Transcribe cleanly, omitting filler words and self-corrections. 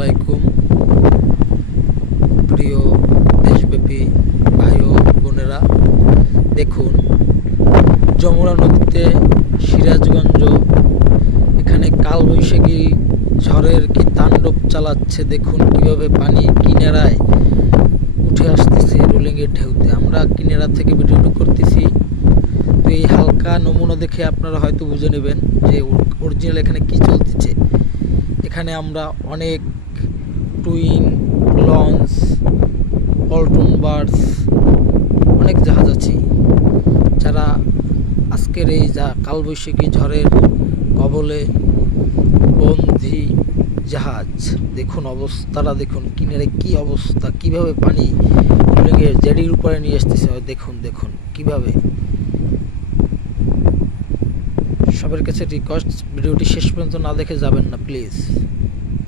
আলাইকুম প্রিয় দেশব্যাপী ভাই ও বোনেরা। দেখুন, যমুনা নদীতে সিরাজগঞ্জ এখানে কালবৈশাখী ঝড়ের কি তাণ্ডব চালাচ্ছে। দেখুন কিভাবে পানি কিনারায় উঠে আসতেছে রোলিংয়ের ঢেউতে। আমরা কিনারা থেকে ভিডিওটি করতেছি, তো এই হালকা নমুনা দেখে আপনারা হয়তো বুঝে নেবেন যে অরিজিনাল এখানে কি চলতেছে। এখানে আমরা অনেক টুইন লঞ্চ, পল্টন বার্স, অনেক জাহাজ আছে যারা আজকের এই কালবৈশাখী ঝড়ের কবলে বন্দি জাহাজ। দেখুন অবস্থাটা, দেখুন কিনারে কি অবস্থা, কিভাবে পানি জেডির উপরে নিয়ে আসতেছে। দেখুন দেখুন কিভাবে। সবার কাছে রিকোয়েস্ট, ভিডিওটি শেষ পর্যন্ত না দেখে যাবেন না প্লিজ।